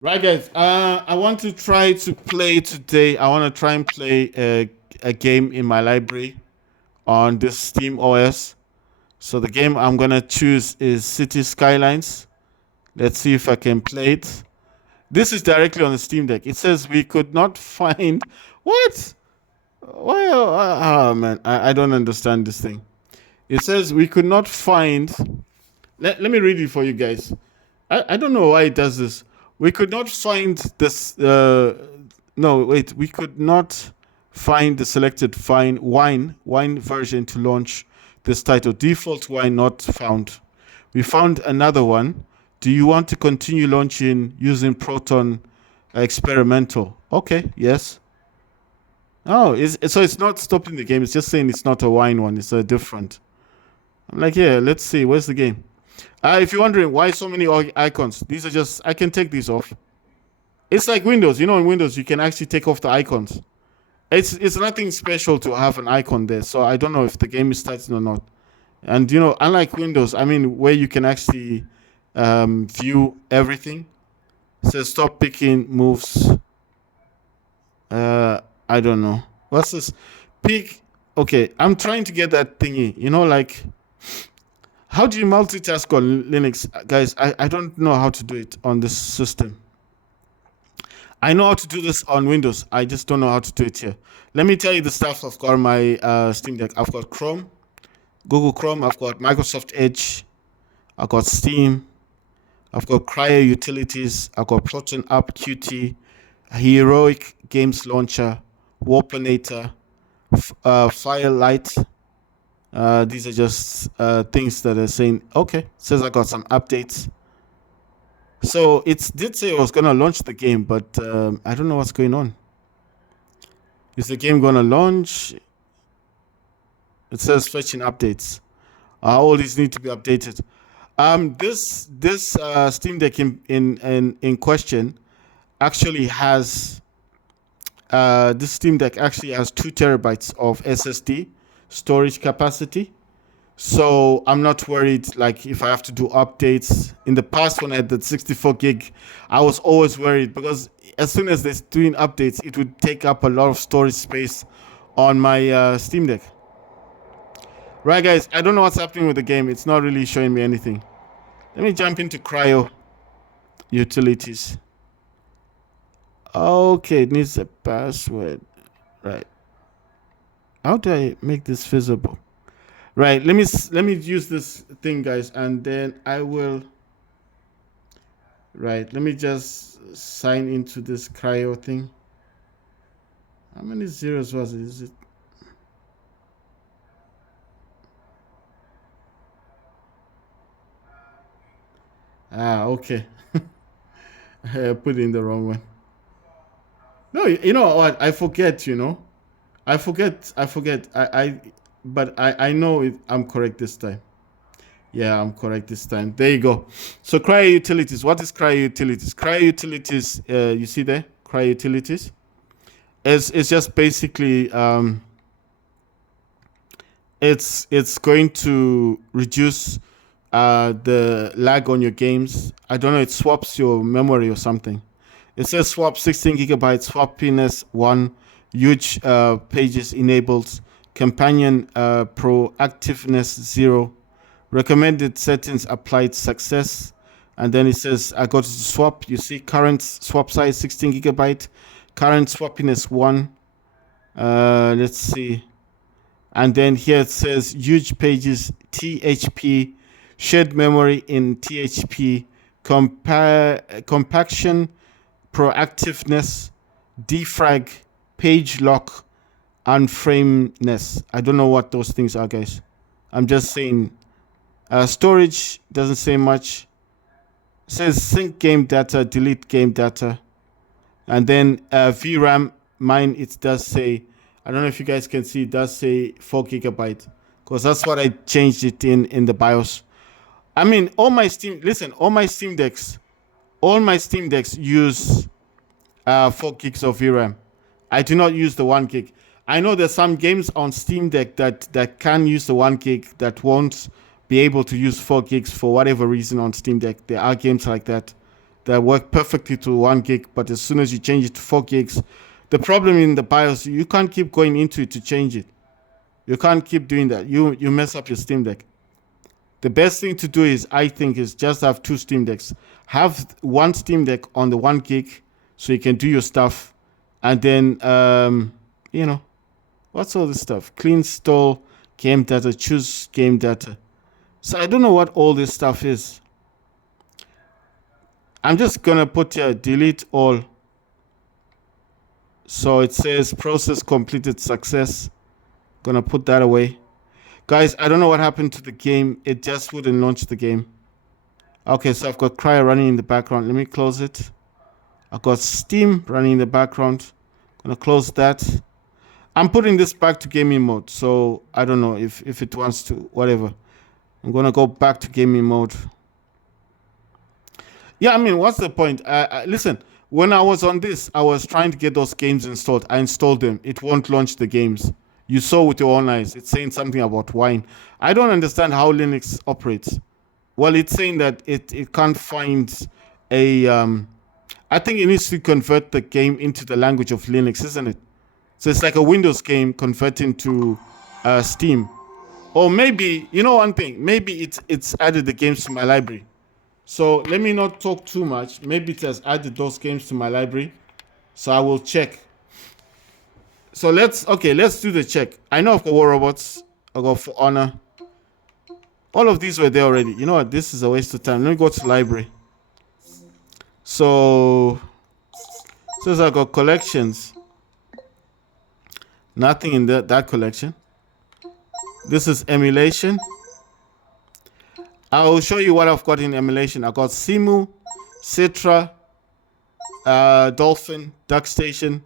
Right, guys. I want to try to play today. I want to try and play a game in my library on this Steam OS. So the game I'm gonna choose is City Skylines. Let's see if I can play it. This is directly on the Steam Deck. It says we could not find what? Well, oh man, I don't understand this thing. It says we could not find. Let me read it for you guys. I don't know why it does this. We could not find this. No, wait. We could not find the selected wine version to launch this title. Default wine not found. We found another one. Do you want to continue launching using Proton experimental? Okay, yes. Oh, so it's not stopping the game. It's just saying it's not a wine one. It's a different. I'm like, yeah, let's see. Where's the game? If you're wondering why so many icons, these are just, I can take these off. It's like Windows. You know, in Windows, you can actually take off the icons. It's nothing special to have an icon there. So I don't know if the game is starting or not. And, you know, unlike Windows, I mean, where you can actually view everything. It says stop picking moves. I don't know. What's this? Pick. Okay, I'm trying to get that thingy. You know, like how do you multitask on Linux? Guys, I don't know how to do it on this system. I know how to do this on Windows. I just don't know how to do it here. Let me tell you the stuff I've got on my Steam Deck. I've got Chrome, Google Chrome. I've got Microsoft Edge. I've got Steam. I've got Cryo Utilities. I've got Proton App Qt, Heroic Games Launcher, Warpinator, Firelight. These are just things that are saying, okay, says I got some updates. So it did say it was going to launch the game, but I don't know what's going on. Is the game going to launch? It says fetching updates. All these need to be updated. This Steam Deck in question actually has this Steam Deck actually has 2 terabytes of SSD storage capacity. So I'm not worried, like, if I have to do updates. In the past, when I had the 64 gig, I was always worried because as soon as they're doing updates, it would take up a lot of storage space on my Steam Deck. Right, guys, I don't know what's happening with the game. It's not really showing me anything. Let me jump into Cryo Utilities. Okay, it needs a password. Right. How do I make this visible? Right. Let me use this thing, guys, and then I will. Right. Let me just sign into this Cryo thing. How many zeros was it? Is it? Okay. I put in the wrong one. No, you know what? I forget. You know, I forget. I forget. But I know it. I'm correct this time. Yeah, I'm correct this time. There you go. So Cryo Utilities. What is Cryo Utilities? Cryo Utilities. You see there? Cryo Utilities. It's just basically it's going to reduce the lag on your games. I don't know. It swaps your memory or something. It says swap 16 gigabytes, swappiness 1, huge pages enabled, companion proactiveness 0, recommended settings applied success. And then it says I go to swap. You see current swap size 16 gigabyte, current swappiness 1. Let's see. And then here it says huge pages THP, shared memory in THP, compaction, proactiveness, defrag, page lock, unframeness. I don't know what those things are, guys. I'm just saying. Storage doesn't say much. It says sync game data, delete game data. And then VRAM, mine, it does say, I don't know if you guys can see, it does say 4 gigabyte. Because that's what I changed it in the BIOS. I mean, all my Steam Decks use 4 gigs of VRAM. I do not use the 1 gig. I know there's some games on Steam Deck that can use the 1 gig that won't be able to use 4 gigs for whatever reason on Steam Deck. There are games like that that work perfectly to 1 gig, but as soon as you change it to 4 gigs, the problem in the BIOS, you can't keep going into it to change it. You can't keep doing that. You mess up your Steam Deck. The best thing to do is, I think, is just have 2 Steam Decks. Have one Steam Deck on the 1 gig so you can do your stuff, and then you know, what's all this stuff? Clean install game data, choose game data. So I don't know what all this stuff is. I'm just gonna put here delete all. So it says process completed success. Gonna put that away. Guys, I don't know what happened to the game. It just wouldn't launch the game. Okay, so I've got Cryer running in the background. Let me close it. I've got Steam running in the background. Gonna close that. I'm putting this back to gaming mode, so I don't know if it wants to, whatever. I'm gonna go back to gaming mode. Yeah, I mean, what's the point? Listen, when I was on this, I was trying to get those games installed. I installed them. It won't launch the games. You saw with your own eyes. It's saying something about wine. I don't understand how Linux operates. Well, it's saying that it can't find a... I think it needs to convert the game into the language of Linux, isn't it? So it's like a Windows game converting to Steam. Or maybe, you know one thing, maybe it's added the games to my library. So let me not talk too much. Maybe it has added those games to my library. So I will check. So let's do the check. I know I've got War Robots. I've got For Honor. All of these were there already. You know what? This is a waste of time. Let me go to the library. So since I got collections, nothing in that collection. This is emulation. I'll show you what I've got in emulation. I got Simu, Citra, Dolphin, DuckStation.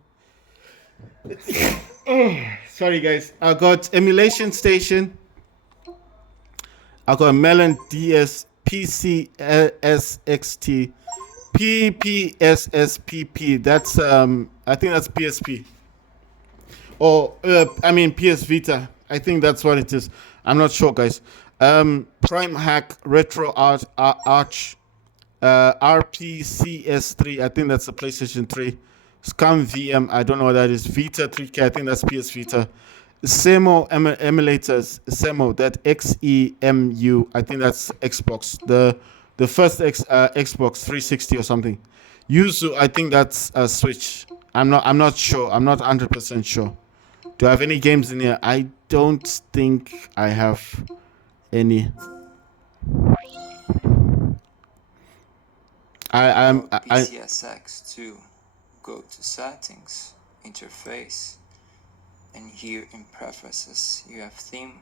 Sorry guys. I got Emulation Station. I got Melon DS, PCSXT, PPSSPP. That's I think that's PSP. Or I mean PS Vita. I think that's what it is. I'm not sure, guys. Prime Hack, Retro Arch, RPCS3. I think that's a PlayStation 3. Scam VM. I don't know what that is. Vita 3K. I think that's PS Vita. Semo emulators. Semo, that XEMU. I think that's Xbox. The first Xbox 360 or something. Yuzu. I think that's a Switch. I'm not sure. I'm not 100% sure. Do I have any games in here? I don't think I have any. PCSX2. Go to settings, interface, and here in preferences you have theme,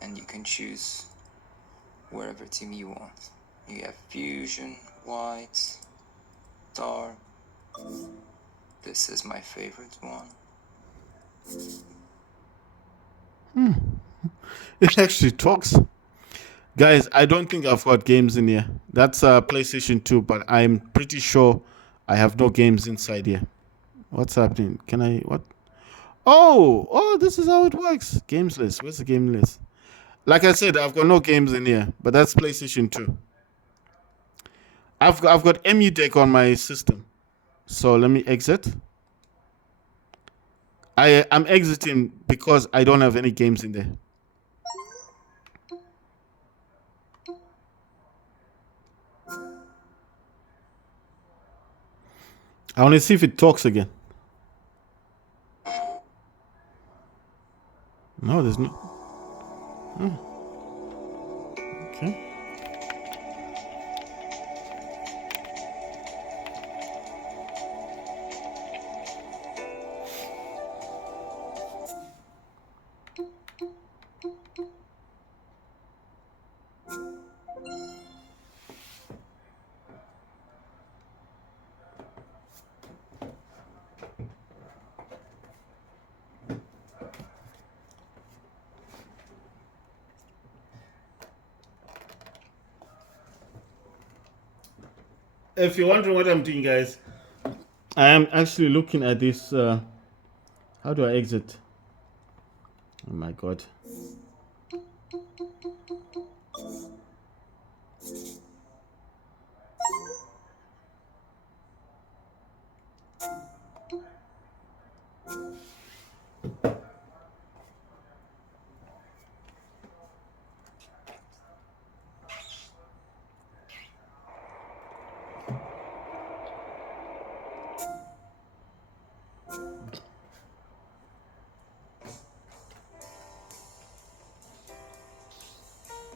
and you can choose whatever theme you want. You have fusion, white, dark. This is my favorite one. It actually talks. Guys, I don't think I've got games in here. That's PlayStation 2, but I'm pretty sure I have no games inside here. What's happening? Can I... What? Oh, this is how it works. Games list. Where's the game list? Like I said, I've got no games in here, but that's PlayStation 2. I've got EmuDeck on my system. So let me exit. I'm exiting because I don't have any games in there. I want to see if it talks again. No, there's no. Oh. Okay. If you're wondering what I'm doing, guys, I am actually looking at this. How do I exit? Oh my god.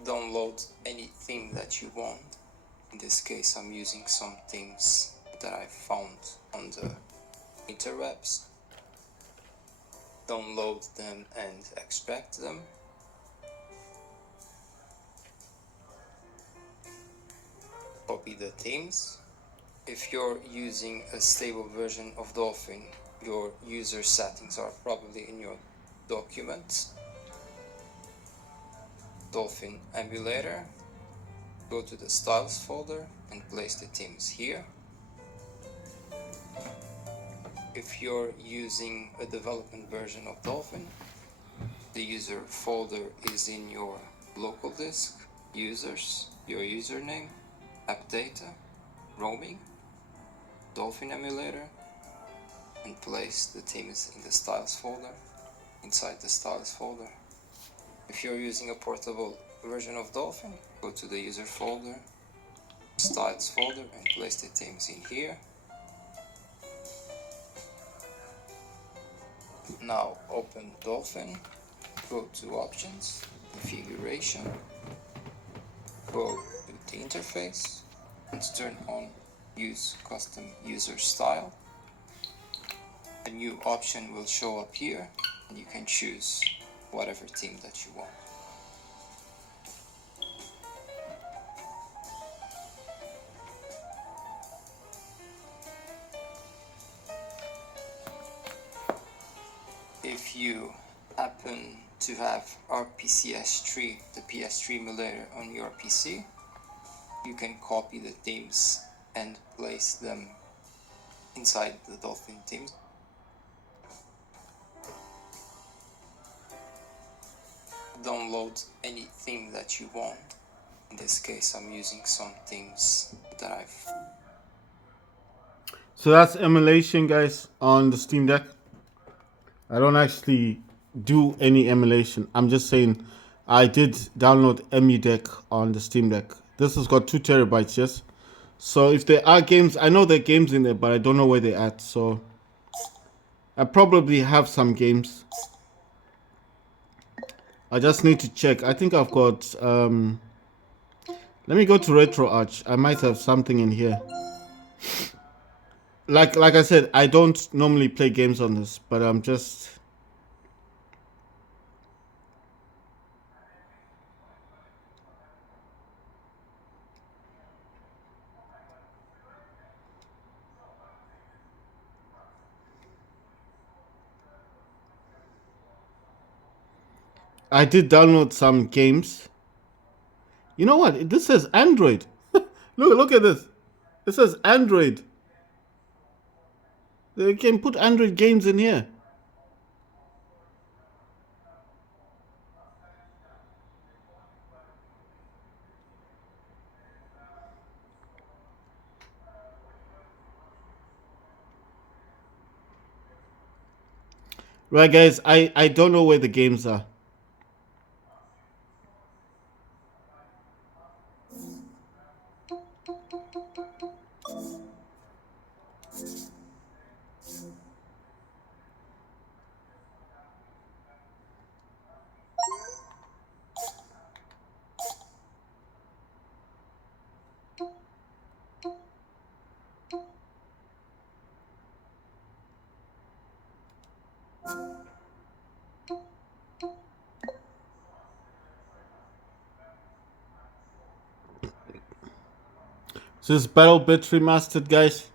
Download any theme that you want. In this case, I'm using some themes that I found on the interwebs. Download them and extract them. Copy the themes. If you're using a stable version of Dolphin, your user settings are probably in your documents. Dolphin emulator. Go to the styles folder and place the themes here. If you're using a development version of Dolphin, the user folder is in your local disk, users, your username, app data, roaming, Dolphin emulator, and place the themes in the styles folder, inside the styles folder. If you're using a portable version of Dolphin, go to the user folder, styles folder, and place the themes in here. Now open Dolphin, go to options, configuration, go to the interface and turn on use custom user style. A new option will show up here and you can choose whatever theme that you want. If you happen to have RPCS3, the PS3 emulator on your PC, you can copy the themes and place them inside the Dolphin themes. Download any theme that you want. In this case, I'm using some themes that I've... So that's emulation, guys, on the Steam Deck. I don't actually do any emulation. I'm just saying I did download EmuDeck on the Steam Deck. This has got 2 TB, yes? So if there are games, I know there are games in there, but I don't know where they're at. So I probably have some games. I just need to check. I think I've got... let me go to RetroArch. I might have something in here. Like I said, I don't normally play games on this, but I'm just... I did download some games. You know what? This says Android. Look at this. It says Android. They can put Android games in here. Right, guys, I don't know where the games are. So this Battle Bit Remastered, guys.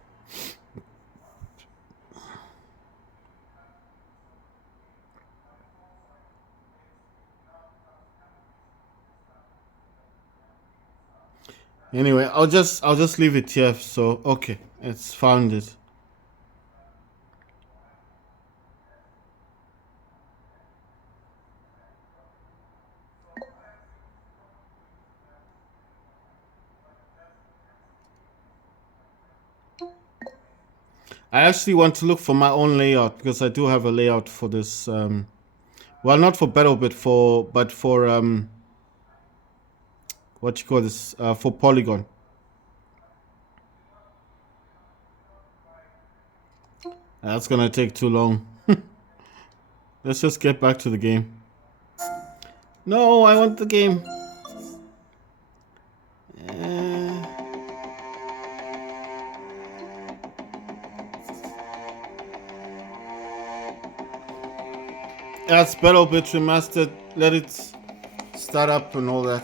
Anyway, I'll just leave it here. So okay, it's found it. I actually want to look for my own layout because I do have a layout for this. Well, not for Battle, but for what you call this? For Polygon. That's gonna take too long. Let's just get back to the game. No, I want the game. Uh, that's Battle Bit remastered. Let it start up and all that.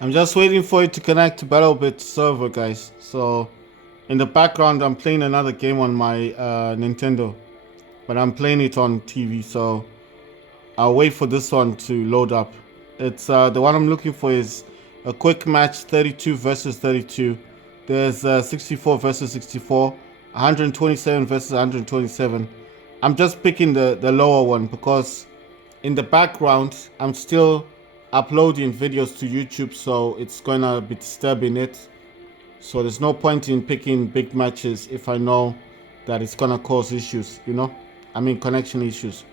I'm just waiting for it to connect to BattleBit server, guys. So in the background, I'm playing another game on my Nintendo, but I'm playing it on TV. So I'll wait for this one to load up. It's the one I'm looking for is a quick match 32 versus 32. There's 64 versus 64, 127 versus 127. I'm just picking the lower one because in the background I'm still uploading videos to YouTube, so it's gonna be disturbing it. So there's no point in picking big matches if I know that it's gonna cause issues, you know? I mean connection issues.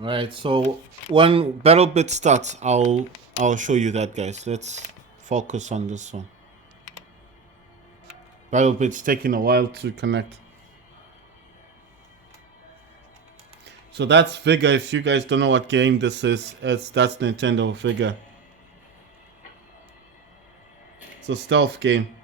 Right. So when battle bit starts, I'll show you that, guys. Let's focus on this one. Battle bit's taking a while to connect. So that's Vigor. If you guys don't know what game this is, that's Nintendo Vigor. It's a stealth game.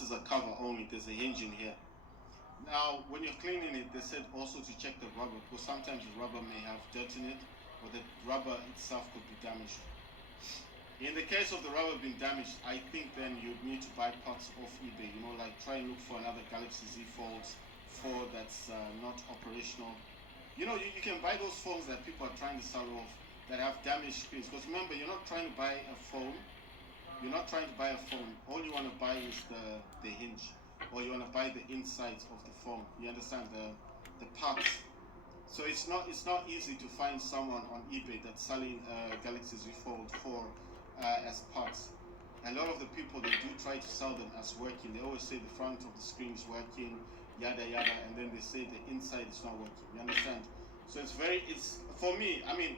this is a cover only. There's a hinge in here. Now, when you're cleaning it, they said also to check the rubber, because sometimes the rubber may have dirt in it, or the rubber itself could be damaged. In the case of the rubber being damaged, I think then you'd need to buy parts off eBay. You know, like try and look for another Galaxy Z Fold 4 that's not operational. You know, you can buy those phones that people are trying to sell off that have damaged screens. Because remember, you're not trying to buy a phone. You're not trying to buy a phone. All you want to buy is the hinge, or you want to buy the insides of the phone. You understand, the parts. So it's not easy to find someone on eBay that's selling Galaxy Z Fold 4 as parts. A lot of the people, they do try to sell them as working. They always say the front of the screen is working, yada yada, and then they say the inside is not working. You understand? So it's for me, I mean,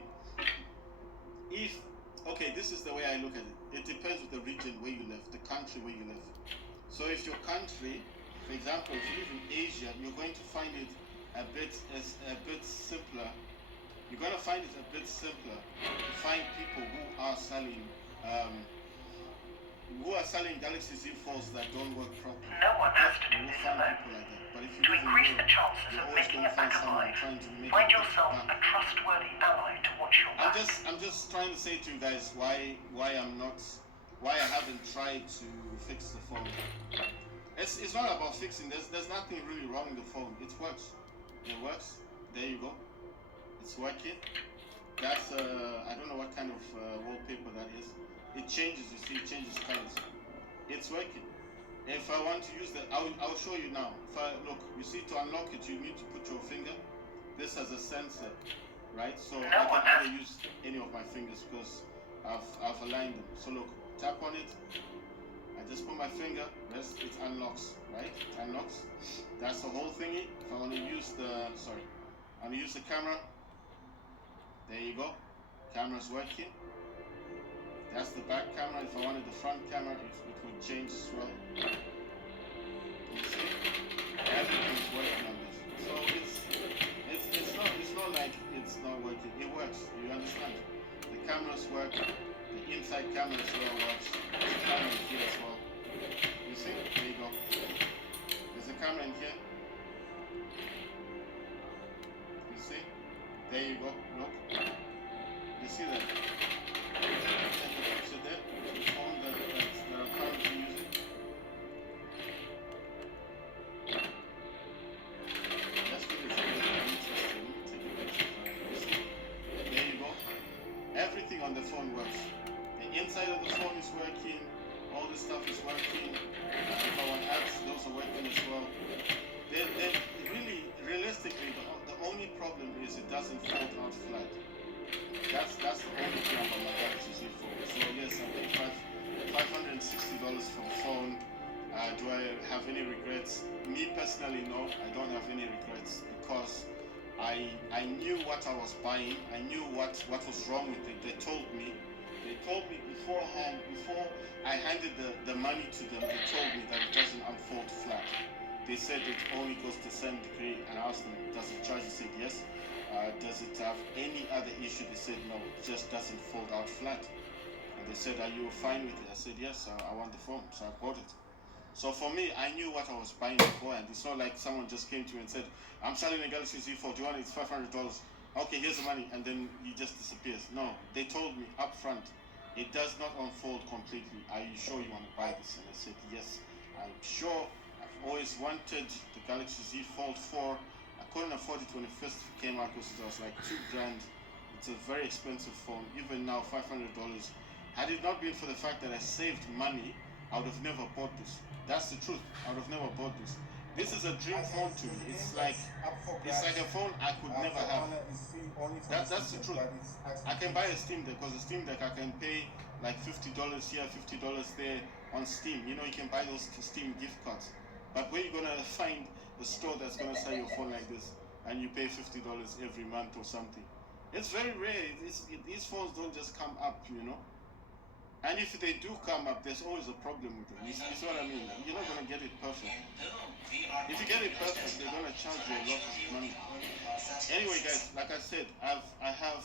if, okay, this is the way I look at it. It depends on the region where you live, the country where you live. So if your country, for example, if you live in Asia, you're going to find it a bit simpler. You're going to find it a bit simpler to find people who are selling Galaxy Z Folds that don't work properly. No one has to do You will this find alone. people like that. But if you To live in increase the Europe, chances you're of always making going it to find back someone alive, trying to make find it yourself back. a trustworthy ally to watch your back. I'm just trying to say to you guys why I haven't tried to fix the phone. It's not about fixing. There's nothing really wrong with the phone. It works. It works. There you go. It's working. That's I don't know what kind of wallpaper that is. It changes. You see, it changes colors. It's working. If I want to use that, I'll show you now. If I look, you see, to unlock it, you need to put your finger. This has a sensor, right? So I can never use any of my fingers because I've aligned them. So look, tap on it. I just put my finger, rest, it unlocks, right? It unlocks. That's the whole thingy. If I want to use I want to use the camera. There you go. Camera's working. That's the back camera. If I wanted the front camera, it would change as well. You see? Everything's working on this. So it's not like it's not working. It works. You understand? The cameras work. The inside camera as well works. There's a camera in here as well. You see? There you go. There's a camera in here. You see? There you go. Look. You see that? Take a picture there. The phone that I'm currently using. That's really interesting. Take a picture of that. You see? There you go. Everything on the phone works. The inside of the phone is working. All this stuff is working. If I want apps, those are working as well. They're really, realistically, the only problem is it doesn't fold out flat. That's the only thing about my Galaxy Z Fold. So yes, I paid $560 for the phone. Do I have any regrets? Me personally, no. I don't have any regrets because I knew what I was buying. I knew what was wrong with it. They told me beforehand, before I handed the money to them. They told me that it doesn't unfold flat. They said it only goes to 7 degree, and I asked them, does it charge? They said yes. Does it have any other issue? They said no, it just doesn't fold out flat. And they said, are you fine with it? I said yes, I want the phone, so I bought it. So for me, I knew what I was buying before, and it's not like someone just came to me and said, I'm selling a Galaxy Z Fold, do you want it? It's $500. Okay, here's the money, and then he just disappears. No, they told me up front, it does not unfold completely. Are you sure you want to buy this? And I said yes, I'm sure. I've always wanted the Galaxy Z Fold 4. I couldn't afford it when it first came out because it was like $2,000. It's a very expensive phone. Even now, $500. Had it not been for the fact that I saved money, I would have never bought this. That's the truth. I would have never bought this. This is a dream phone to me. It's like a phone I could never have. That's the truth. I can buy a Steam Deck because a Steam Deck I can pay like $50 here, $50 there on Steam. You know, you can buy those Steam gift cards. But where you gonna find a store that's gonna sell your phone like this and you pay $50 every month or something? It's very rare. These phones don't just come up, you know. And if they do come up, there's always a problem with them. You see what I mean? You're not gonna get it perfect. If you get it perfect, they're gonna charge you a lot of money. Anyway, guys, like I said, I have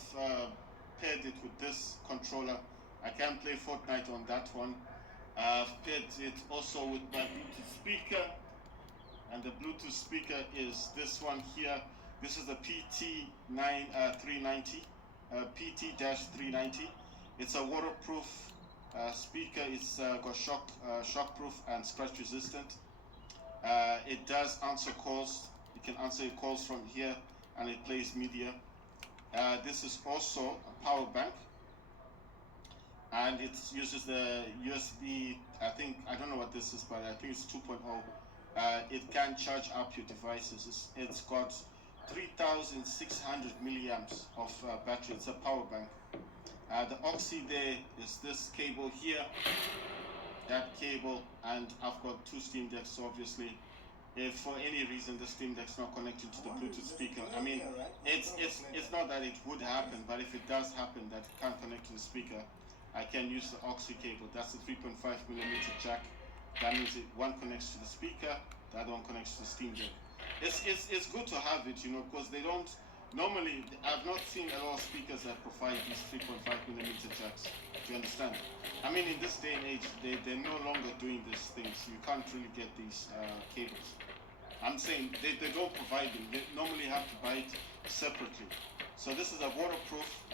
paired it with this controller. I can play Fortnite on that one. I've paired it also with my Bluetooth speaker, and the Bluetooth speaker is this one here. This is the PT-390, PT-390. It's a waterproof speaker. It's got shockproof and scratch resistant. It does answer calls. You can answer your calls from here, and it plays media. This is also a power bank, and it uses the USB. I don't know what this is, but I think it's 2.0. It can charge up your devices. It's got 3,600 milliamps of battery. It's a power bank. The Oxy there is this cable here, that cable, and I've got two Steam Decks, obviously. If for any reason the Steam Deck's not connected to the Bluetooth speaker, I mean, it's not that it would happen, but if it does happen that it can't connect to the speaker, I can use the Oxy cable. That's the 3.5 millimeter jack. That means one connects to the speaker, the other one connects to the Steam Deck. It's good to have it, because they don't normally. I've not seen a lot of speakers that provide these 3.5 millimeter jacks. Do you understand? I mean, in this day and age, they're no longer doing these things. You can't really get these cables. I'm saying they don't provide them. They normally have to buy it separately. So this is a waterproof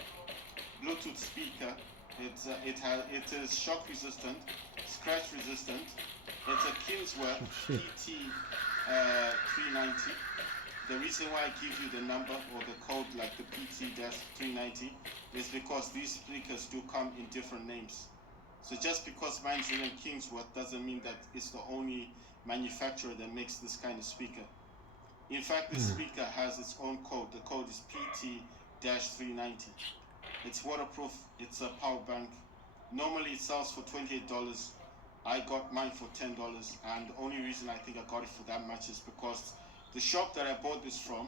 Bluetooth speaker. It is shock resistant, scratch resistant. It's a Kingswear PT-390. The reason why I give you the number or the code like the PT-390 is because these speakers do come in different names. So just because mine's in Kingsworth doesn't mean that it's the only manufacturer that makes this kind of speaker. In fact, this speaker has its own code. The code is PT-390. It's waterproof. It's a power bank. Normally it sells for $28. I got mine for $10, and the only reason I think I got it for that much is because the shop that I bought this from,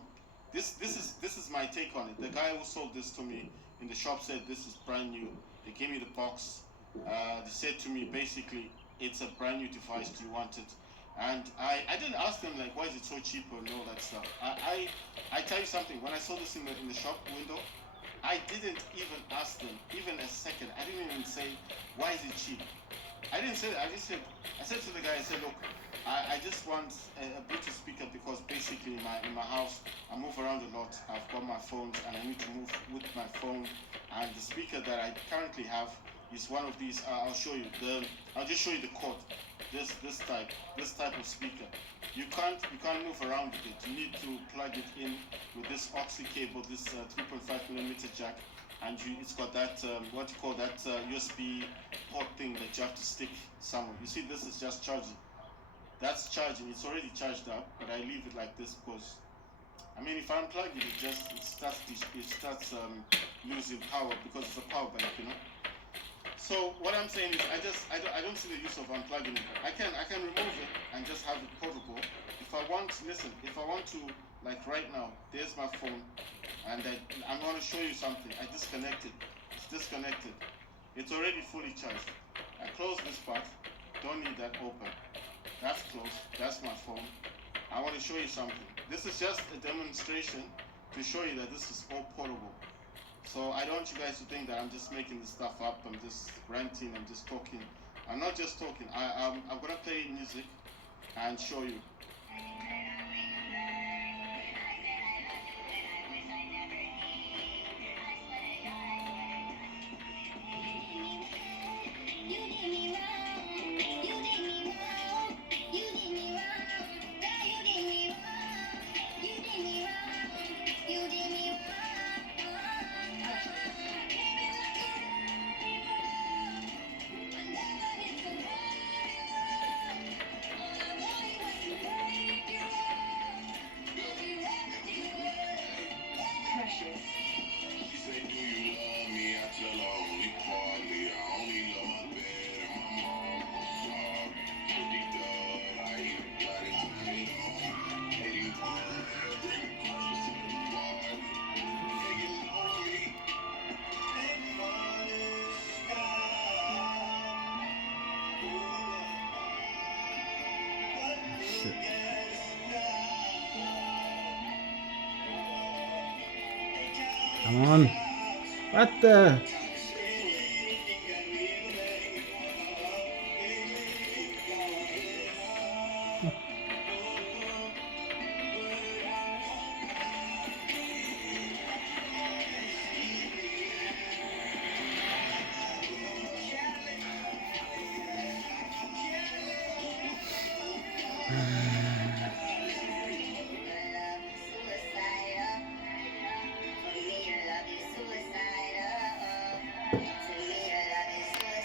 this is my take on it. The guy who sold this to me in the shop said this is brand new. They gave me the box. They said to me basically, it's a brand new device. Do you want it? And I didn't ask them like, why is it so cheap and all that stuff. I tell you something. When I saw this in the shop window, I didn't even ask them even a second. I didn't even say, why is it cheap? I didn't say that. I said to the guy, I said, look, I just want a Bluetooth speaker because basically in my house I move around a lot. I've got my phones and I need to move with my phone. And the speaker that I currently have is one of these. I'll show you I'll just show you the code. This type of speaker. You can't move around with it. You need to plug it in with this Oxy cable, this 3.5 millimeter jack. And it's got that what you call that USB port thing that you have to stick somewhere. You see, this is just charging. That's charging. It's already charged up, but I leave it like this because, I mean, if I unplug it, it starts losing power because it's a power bank. So what I'm saying is, I don't see the use of unplugging it. I can remove it and just have it portable. If I want to, like right now, there's my phone, and I'm going to show you something. I disconnect it. It's disconnected. It's already fully charged. I close this part. Don't need that open. That's closed. That's my phone. I want to show you something. This is just a demonstration to show you that this is all portable. So I don't want you guys to think that I'm just making this stuff up. I'm just ranting. I'm just talking. I'm not just talking. I'm going to play music and show you. Come on. What the?